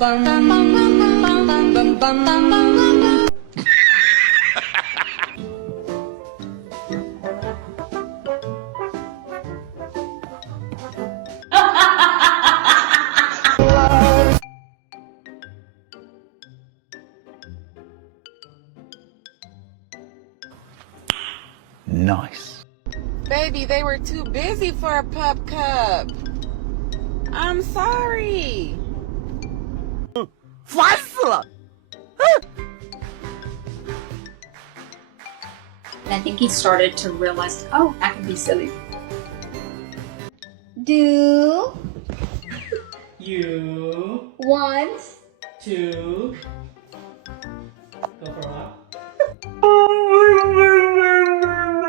Nice. Baby, they were too busy for a pup cup. I'm sorry. 烦死了！ And I think he started to realize, oh, I can be silly. Do You want to go for a